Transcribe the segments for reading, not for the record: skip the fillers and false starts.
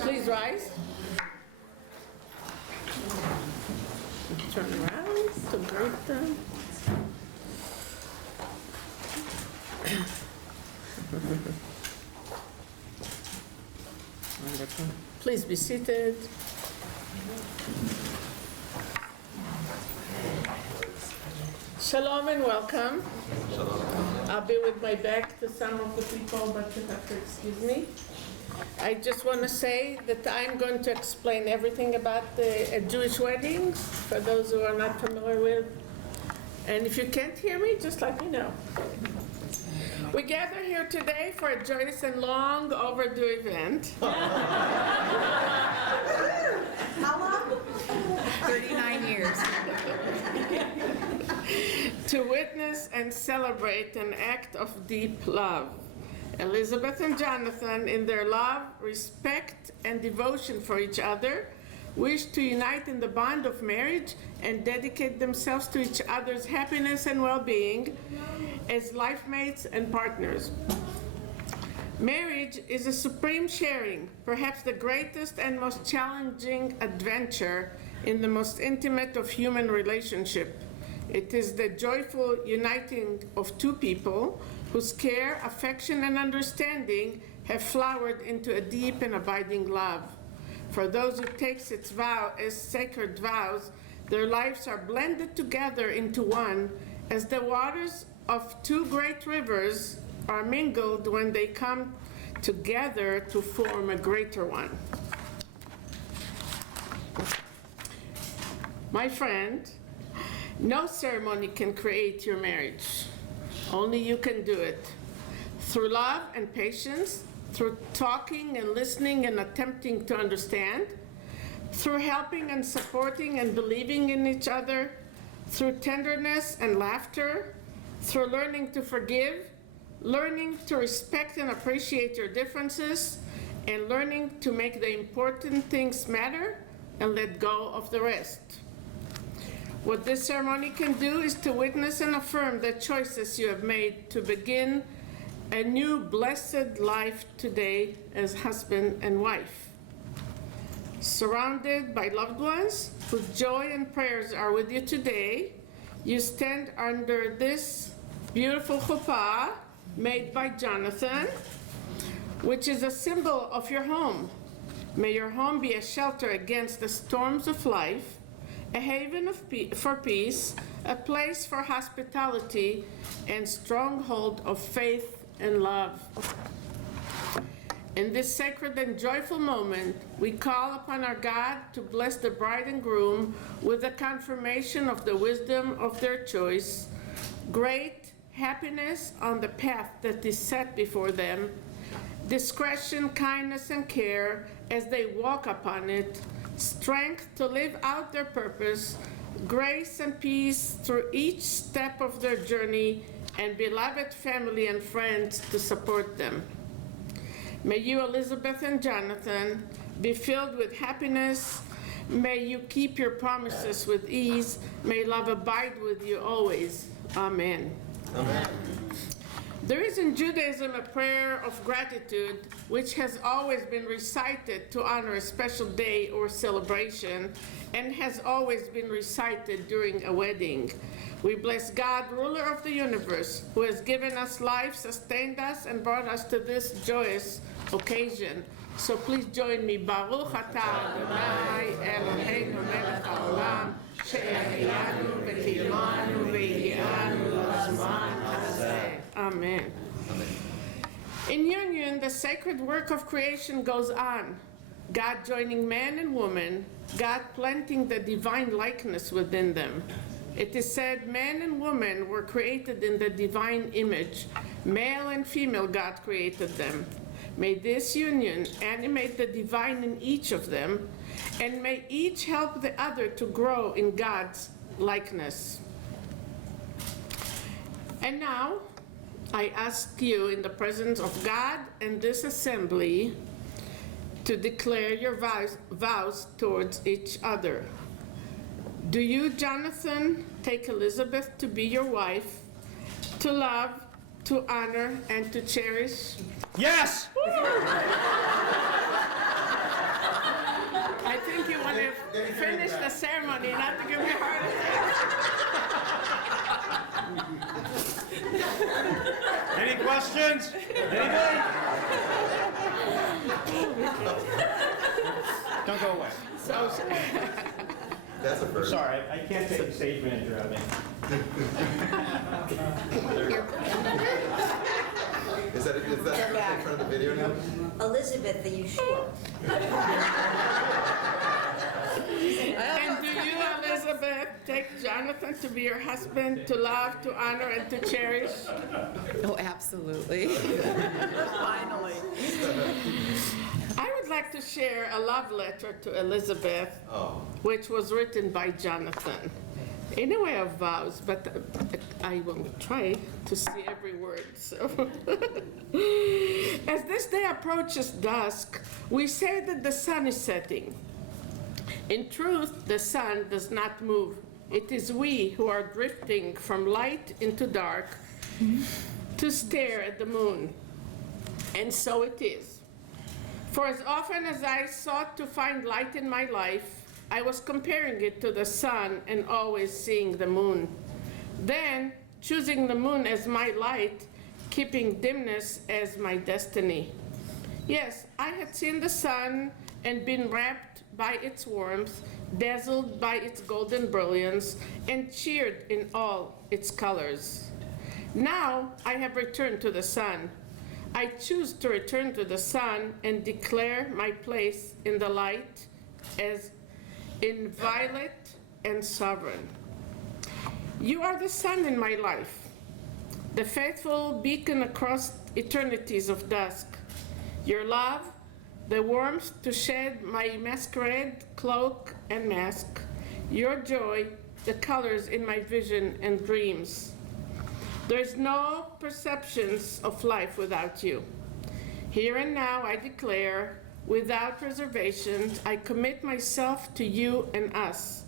Please rise. Turn around to greet them. Wonderful. Please be seated. Shalom and welcome. I'll be with my back to some of the people, but you have to excuse me. I just want to say that I'm going to explain everything about the Jewish weddings for those who are not familiar with. And if you can't hear me, just let me know. We gather here today for a joyous and long overdue event. How long? 39 years. To witness and celebrate an act of deep love. Elisabeth and Jonathan, in their love, respect, and devotion for each other, wish to unite in the bond of marriage and dedicate themselves to each other's happiness and well-being as life mates and partners. Marriage is a supreme sharing, perhaps the greatest and most challenging adventure in the most intimate of human relationships. It is the joyful uniting of two people whose care, affection, and understanding have flowered into a deep and abiding love. For those who take its vow as sacred vows, their lives are blended together into one, as the waters of two great rivers are mingled when they come together to form a greater one. My friend, no ceremony can create your marriage. Only you can do it. Through love and patience, through talking and listening and attempting to understand, through helping and supporting and believing in each other, through tenderness and laughter, through learning to forgive, learning to respect and appreciate your differences, and learning to make the important things matter and let go of the rest. What this ceremony can do is to witness and affirm the choices you have made to begin a new blessed life today as husband and wife. Surrounded by loved ones whose joy and prayers are with you today, you stand under this beautiful chuppah made by Jonathan, which is a symbol of your home. May your home be a shelter against the storms of life, a haven for peace, a place for hospitality, and stronghold of faith and love. In this sacred and joyful moment, we call upon our God to bless the bride and groom with the confirmation of the wisdom of their choice, great happiness on the path that is set before them, discretion, kindness, and care as they walk upon it, strength to live out their purpose, grace and peace through each step of their journey, and beloved family and friends to support them. May you, Elisabeth and Jonathan, be filled with happiness. May you keep your promises with ease. May love abide with you always. Amen. Amen. There is in Judaism a prayer of gratitude which has always been recited to honor a special day or celebration and has always been recited during a wedding. We bless God, ruler of the universe, who has given us life, sustained us, and brought us to this joyous occasion. So please join me. Baruch atah Adonai Eloheinu melech haolam she'ehyanu v'kiyamanu v'yigianu l'zman hazeh. Amen. In union, the sacred work of creation goes on. God joining man and woman, God planting the divine likeness within them. It is said man and woman were created in the divine image. Male and female, God created them. May this union animate the divine in each of them, and may each help the other to grow in God's likeness. And now, I ask you in the presence of God and this assembly to declare your vows towards each other. Do you, Jonathan, take Elisabeth to be your wife, to love, to honor, and to cherish? Yes! I think you want to finish the ceremony, not to give me a heart attack. Any questions? Anybody? Don't go away. So, That's a first. Sorry, I can't take the stage manager out of me. Is that in front of the video now? Elisabeth, are you sure? and do you, Elisabeth, take Jonathan to be your husband, to love, to honor, and to cherish? Oh, absolutely. Finally. I would like to share a love letter to Elisabeth, which was written by Jonathan. In a way of vows, but I will try to see every word. So, as this day approaches dusk, we say that the sun is setting. In truth, the sun does not move. It is we who are drifting from light into dark to stare at the moon. And so it is. For as often as I sought to find light in my life, I was comparing it to the sun and always seeing the moon. Then, choosing the moon as my light, keeping dimness as my destiny. Yes, I had seen the sun and been wrapped by its warmth, dazzled by its golden brilliance, and cheered in all its colors. Now I have returned to the sun. I choose to return to the sun and declare my place in the light as inviolate and sovereign. You are the sun in my life, the faithful beacon across eternities of dusk. Your love, the warmth to shed my masquerade cloak and mask. Your joy, the colors in my vision and dreams. There is no perceptions of life without you. Here and now I declare, without reservations, I commit myself to you and us.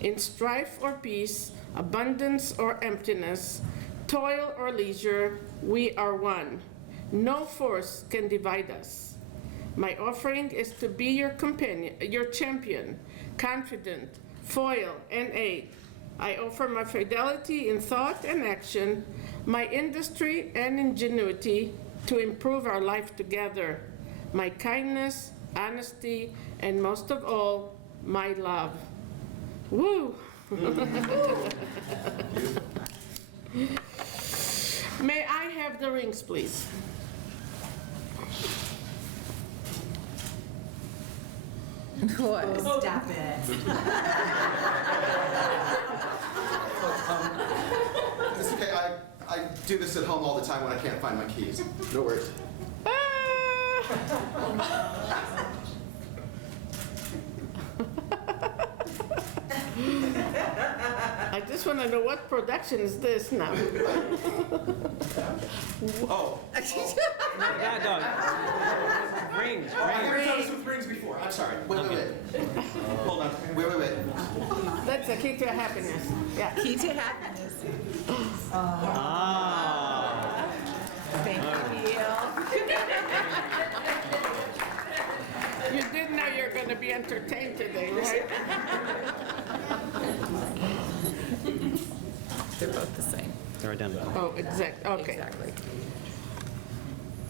In strife or peace, abundance or emptiness, toil or leisure, we are one. No force can divide us. My offering is to be your companion, your champion, confidant, foil, and aid. I offer my fidelity in thought and action, my industry and ingenuity to improve our life together, my kindness, honesty, and most of all, my love. Woo! May I have the rings, please? What? Stop it. It's okay, I do this at home all the time when I can't find my keys. No worries. I just want to know what production is this now? Oh, Yeah, dog. Rings, I've rings. never done this with rings before. I'm sorry. Wait. Hold on. Wait. That's the key to happiness. Yeah. Key to happiness. Ah. Thank you. You did know you're going to be entertained today, right? They're both the same. They're identical. Oh, okay. Exactly.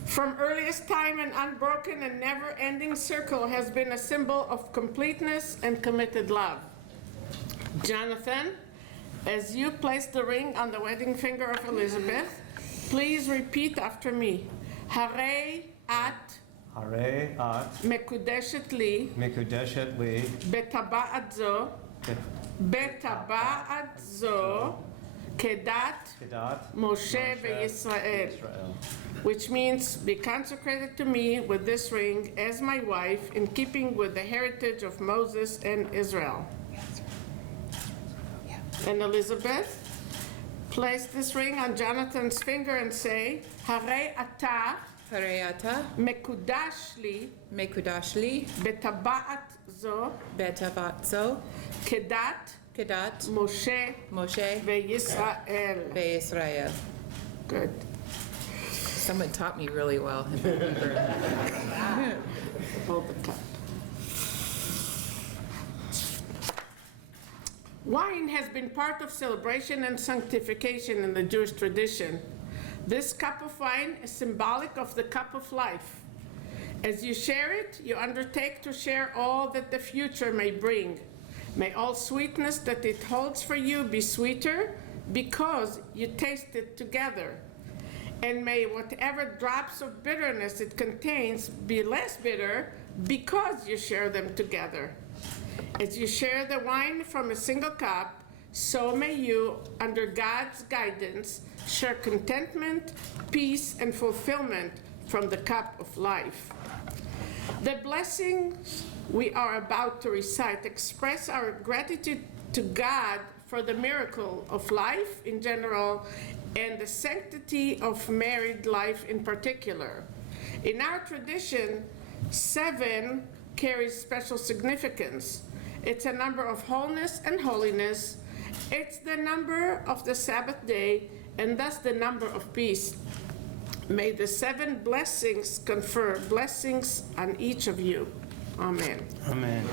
From earliest time, an unbroken and never-ending circle has been a symbol of completeness and committed love. Jonathan, as you place the ring on the wedding finger of Elisabeth, please repeat after me. Harei at Hare at מקודשת לי Mikudeshet li בטבעת זו כדת Kedat משה וישראל. Israel. Which means, be consecrated to me with this ring as my wife, in keeping with the heritage of Moses and Israel. And Elisabeth, place this ring on Jonathan's finger and say, Harei ata Hareata mekudash li mekudash li betabaat zo betabatzo kedat kedat Moshe Moshe veYisrael. ve'Yisrael. Good. Someone taught me really well. Hold the cup. Wine has been part of celebration and sanctification in the Jewish tradition. This cup of wine is symbolic of the cup of life. As you share it, you undertake to share all that the future may bring. May all sweetness that it holds for you be sweeter because you taste it together. And may whatever drops of bitterness it contains be less bitter because you share them together. As you share the wine from a single cup, so may you, under God's guidance, share contentment, peace, and fulfillment from the cup of life. The blessings we are about to recite express our gratitude to God for the miracle of life in general and the sanctity of married life in particular. In our tradition, 7 carries special significance. It's a number of wholeness and holiness. It's the number of the Sabbath day and thus the number of peace. May the 7 blessings confer blessings on each of you. Amen. Amen.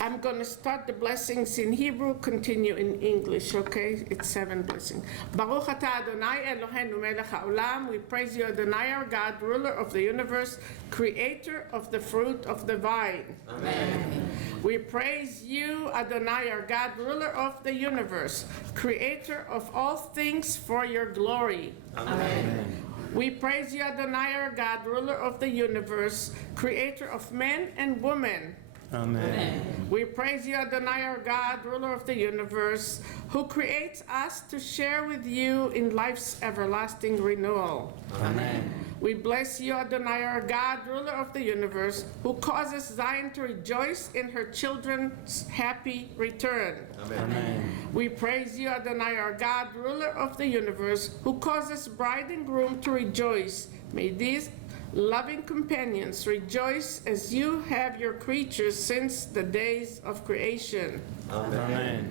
I'm going to start the blessings in Hebrew, continue in English, okay? It's 7 blessings. Baruch atah Adonai Eloheinu melech haolam. We praise you, Adonai, our God, ruler of the universe, creator of the fruit of the vine. Amen. We praise you, Adonai, our God, ruler of the universe, creator of all things for your glory. Amen. We praise you, Adonai, our God, ruler of the universe, creator of men and women. Amen. We praise you, Adonai, our God, ruler of the universe, who creates us to share with you in life's everlasting renewal. Amen. We bless you, Adonai, our God, ruler of the universe, who causes Zion to rejoice in her children's happy return. Amen. We praise you, Adonai, our God, ruler of the universe, who causes bride and groom to rejoice. May these loving companions rejoice as you have your creatures since the days of creation. Amen.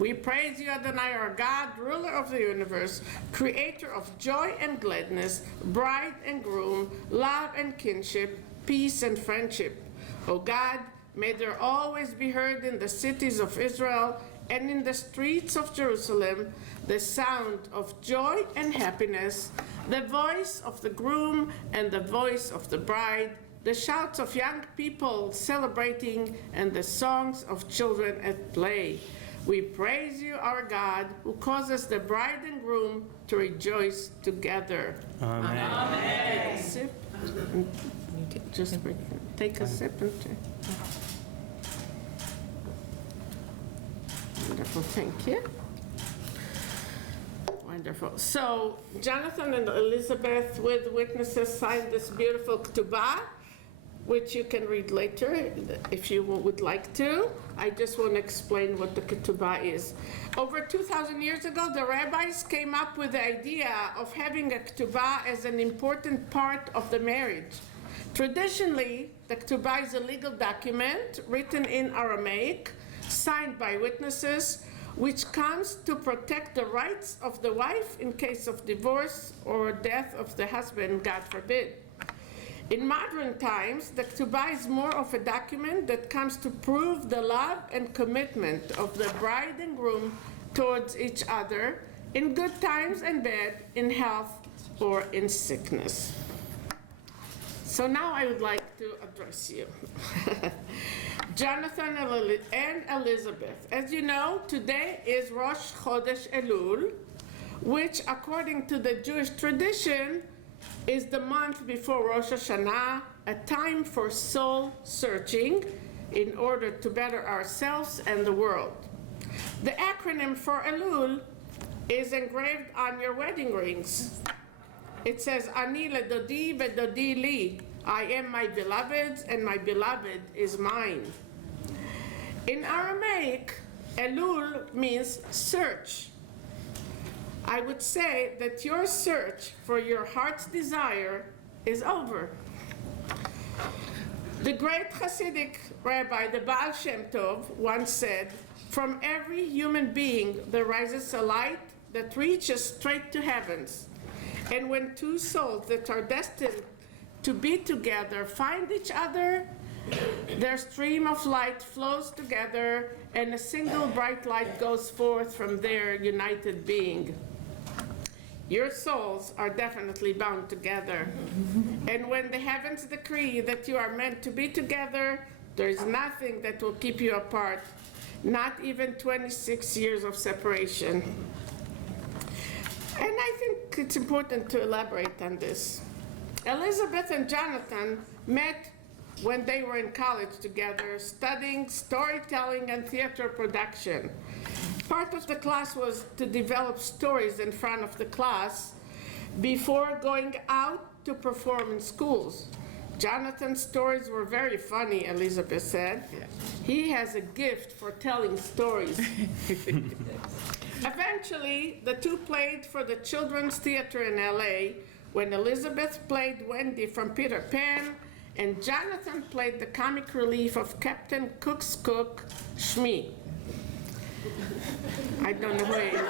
We praise you, Adonai, our God, ruler of the universe, creator of joy and gladness, bride and groom, love and kinship, peace and friendship. O God, may there always be heard in the cities of Israel and in the streets of Jerusalem the sound of joy and happiness, the voice of the groom and the voice of the bride, the shouts of young people celebrating, and the songs of children at play. We praise you, our God, who causes the bride and groom to rejoice together. Amen. Take a sip. Just take a sip and wonderful, thank you. Wonderful. So Jonathan and Elisabeth with witnesses signed this beautiful ketubah, which you can read later if you would like to. I just want to explain what the ketubah is. Over 2,000 years ago, the rabbis came up with the idea of having a ketubah as an important part of the marriage. Traditionally, the ketubah is a legal document written in Aramaic, signed by witnesses, which comes to protect the rights of the wife in case of divorce or death of the husband, God forbid. In modern times, the ketubah is more of a document that comes to prove the love and commitment of the bride and groom towards each other, in good times and bad, in health or in sickness. So now I would like to address you. Jonathan and Elisabeth, as you know, today is Rosh Chodesh Elul, which according to the Jewish tradition is the month before Rosh Hashanah, a time for soul searching in order to better ourselves and the world. The acronym for Elul is engraved on your wedding rings. It says, Ani ledodi vedodi li. I am my beloved's and my beloved is mine. In Aramaic, Elul means search. I would say that your search for your heart's desire is over. The great Hasidic rabbi, the Baal Shem Tov, once said, from every human being there rises a light that reaches straight to heavens. And when two souls that are destined to be together find each other, their stream of light flows together, and a single bright light goes forth from their united being. Your souls are definitely bound together. And when the heavens decree that you are meant to be together, there is nothing that will keep you apart, not even 26 years of separation. And I think it's important to elaborate on this. Elisabeth and Jonathan met when they were in college together, studying storytelling and theater production. Part of the class was to develop stories in front of the class before going out to perform in schools. Jonathan's stories were very funny, Elisabeth said. He has a gift for telling stories. Eventually, the two played for the Children's Theater in LA when Elisabeth played Wendy from Peter Pan and Jonathan played the comic relief of Captain Cook's cook, Shmi. I don't know who he is.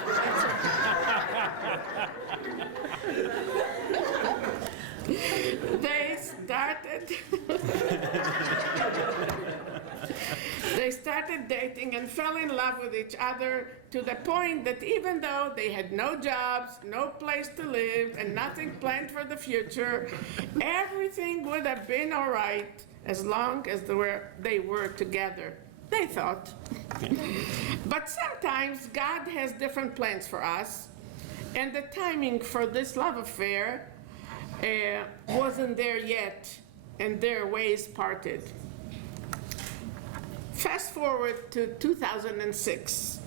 They started dating and fell in love with each other to the point that even though they had no jobs, no place to live, and nothing planned for the future, everything would have been all right as long as they were together. They thought. But sometimes God has different plans for us, and the timing for this love affair wasn't there yet, and their ways parted. Fast forward to 2006.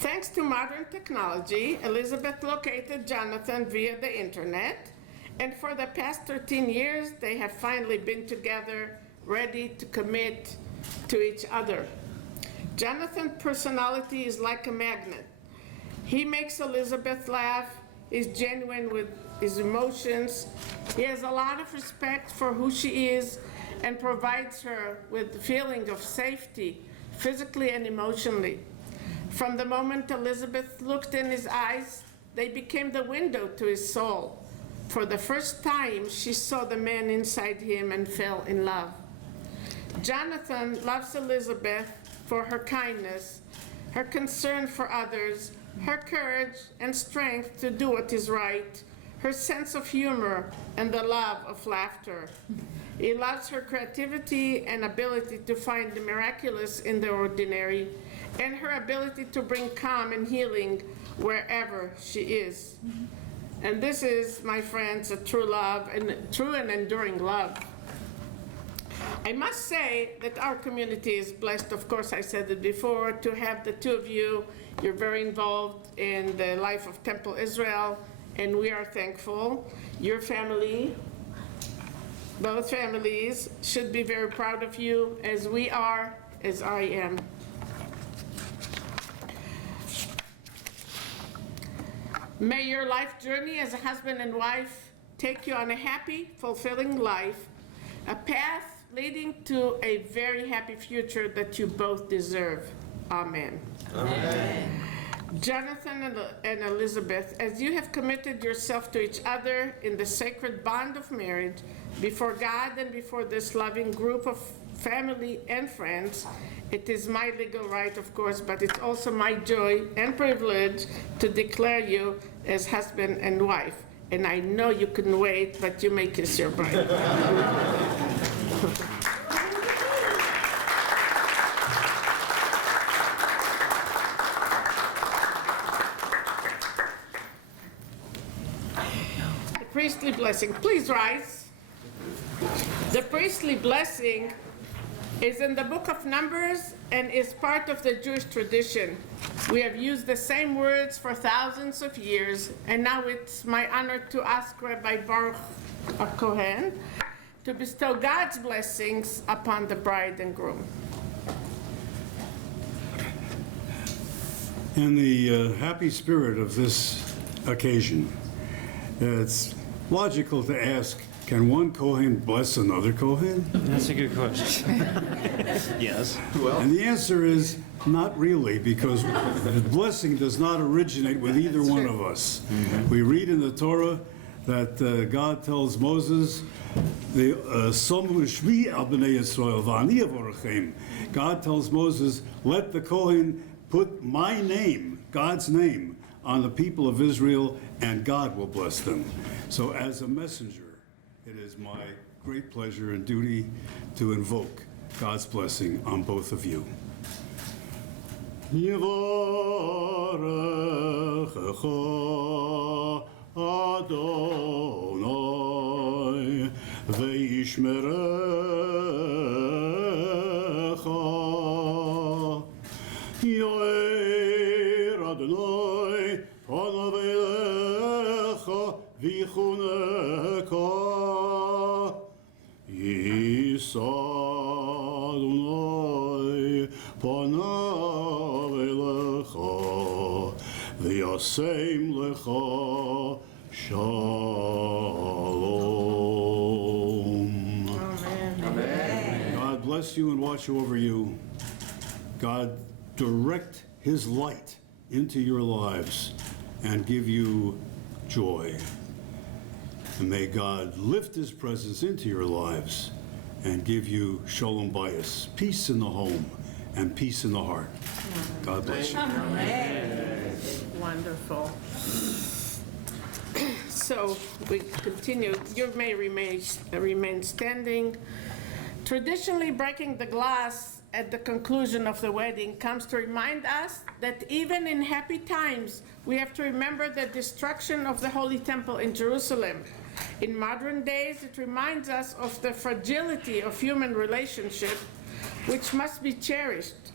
Thanks to modern technology, Elisabeth located Jonathan via the internet, and for the past 13 years, they have finally been together, ready to commit to each other. Jonathan's personality is like a magnet. He makes Elisabeth laugh, is genuine with his emotions. He has a lot of respect for who she is and provides her with the feeling of safety, physically and emotionally. From the moment Elisabeth looked in his eyes, they became the window to his soul. For the first time, she saw the man inside him and fell in love. Jonathan loves Elisabeth for her kindness, her concern for others, her courage and strength to do what is right, her sense of humor, and the love of laughter. He loves her creativity and ability to find the miraculous in the ordinary, and her ability to bring calm and healing wherever she is. And this is, my friends, a true love, and true and enduring love. I must say that our community is blessed, of course, I said it before, to have the two of you. You're very involved in the life of Temple Israel, and we are thankful. Your family, both families, should be very proud of you, as we are, as I am. May your life journey as a husband and wife take you on a happy, fulfilling life, a path leading to a very happy future that you both deserve. Amen. Amen. Jonathan and Elisabeth, as you have committed yourself to each other in the sacred bond of marriage, before God and before this loving group of family and friends, it is my legal right, of course, but it's also my joy and privilege to declare you as husband and wife. And I know you couldn't wait, but you may kiss your bride. The priestly blessing, please rise. The priestly blessing is in the book of Numbers and is part of the Jewish tradition. We have used the same words for thousands of years, and now it's my honor to ask Rabbi Baruch Cohen to bestow God's blessings upon the bride and groom. In the happy spirit of this occasion, it's logical to ask, can one Kohen bless another Kohen? That's a good question. Yes. And the answer is not really, because the blessing does not originate with either one of us. We read in the Torah that God tells Moses, God tells Moses, let the Kohen put my name, God's name, on the people of Israel, and God will bless them. So as a messenger, it is my great pleasure and duty to invoke God's blessing on both of you. Yivarechecha Adonai ve'yishmerecha Yo'er Adonai panav elecha v'yichuneka Yisa Adonai panav elecha v'yasem lecha shalom. God bless you and watch over you. God direct his light into your lives and give you joy. And may God lift his presence into your lives and give you shalom bayis, peace in the home and peace in the heart. God bless you. Wonderful. So we continue. You may remain standing. Traditionally, breaking the glass at the conclusion of the wedding comes to remind us that even in happy times, we have to remember the destruction of the Holy Temple in Jerusalem. In modern days, it reminds us of the fragility of human relationship, which must be cherished,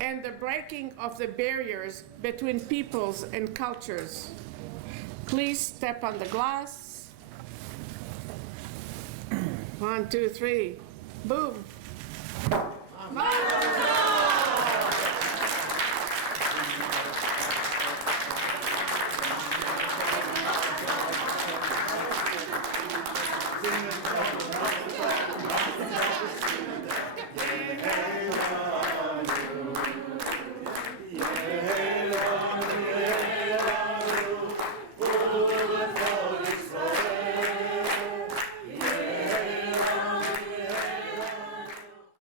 and the breaking of the barriers between peoples and cultures. Please step on the glass. 1, 2, 3. Boom. Amen.